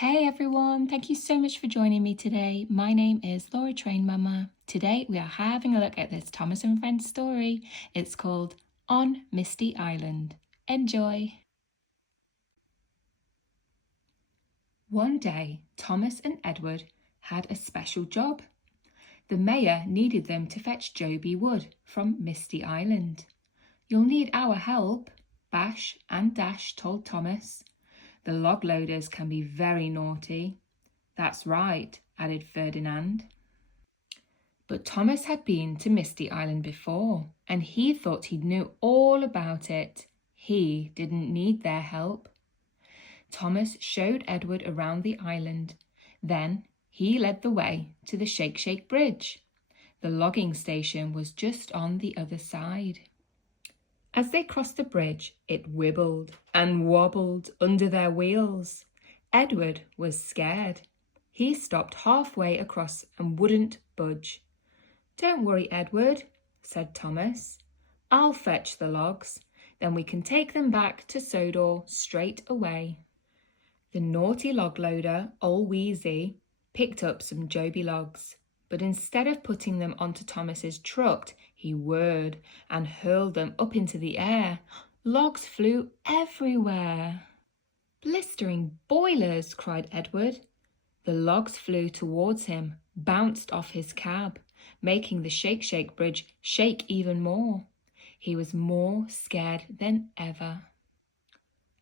Hey everyone, thank you so much for joining me today. My name is Laura Train Mama. Today we are having a look at this Thomas and Friends story. It's called On Misty Island. Enjoy! One day, Thomas and Edward had a special job. The mayor needed them to fetch Joby wood from Misty Island. You'll need our help, Bash and Dash told Thomas. The log loaders can be very naughty. That's right, added Ferdinand. But Thomas had been to Misty Island before, and he thought he knew all about it. He didn't need their help. Thomas showed Edward around the island. Then he led the way to the Shake Shake Bridge. The logging station was just on the other side. As they crossed the bridge, it wibbled and wobbled under their wheels. Edward was scared. He stopped halfway across and wouldn't budge. "Don't worry, Edward," said Thomas. "I'll fetch the logs. Then we can take them back to Sodor straight away." The naughty log loader, Old Wheezy, picked up some Joby logs. But instead of putting them onto Thomas's truck, he whirred and hurled them up into the air. Logs flew everywhere. "Blistering boilers!" cried Edward. The logs flew towards him, bounced off his cab, making the Shake Shake Bridge shake even more. He was more scared than ever.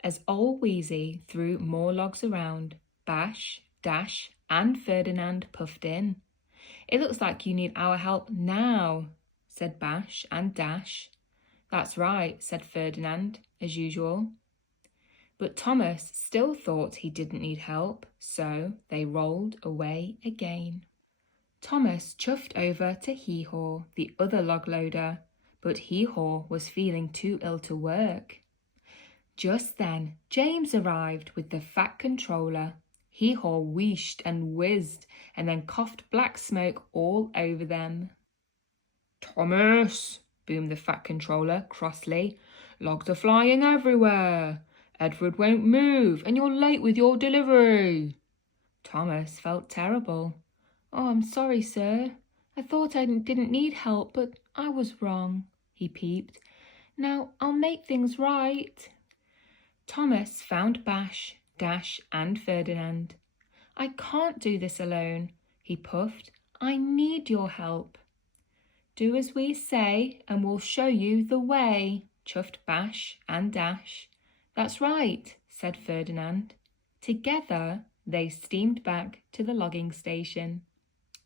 As Old Wheezy threw more logs around, Bash, Dash and Ferdinand puffed in. "It looks like you need our help now," said Bash and Dash. "That's right," said Ferdinand, as usual. But Thomas still thought he didn't need help, so they rolled away again. Thomas chuffed over to Hee-Haw, the other log loader, but Hee-Haw was feeling too ill to work. Just then, James arrived with the Fat Controller. Hee-Haw wheeshed and whizzed and then coughed black smoke all over them. "Thomas," boomed the Fat Controller crossly, "logs are flying everywhere. Edward won't move and you're late with your delivery." Thomas felt terrible. "Oh, I'm sorry, sir. I thought I didn't need help, but I was wrong," he peeped. "Now I'll make things right." Thomas found Bash, Dash and Ferdinand. "I can't do this alone," he puffed. "I need your help." "Do as we say and we'll show you the way," chuffed Bash and Dash. "That's right," said Ferdinand. Together they steamed back to the logging station.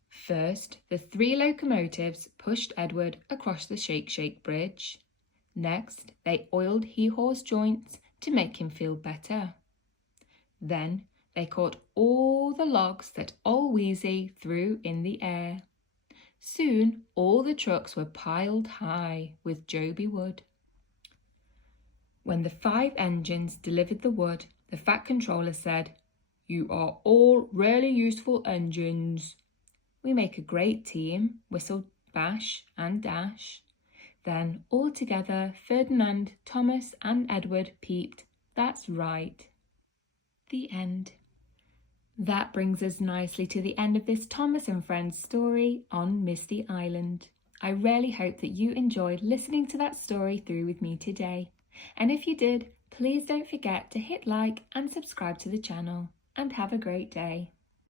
First, the 3 locomotives pushed Edward across the Shake Shake Bridge. Next, they oiled Hee-Haw's joints to make him feel better. Then they caught all the logs that Old Wheezy threw in the air. Soon all the trucks were piled high with Joby wood. When the 5 engines delivered the wood, the Fat Controller said, "You are all really useful engines." "We make a great team," whistled Bash and Dash. Then all together, Ferdinand, Thomas and Edward peeped. "That's right." The end. That brings us nicely to the end of this Thomas and Friends story on Misty Island. I really hope that you enjoyed listening to that story through with me today. And if you did, please don't forget to hit like and subscribe to the channel. And have a great day.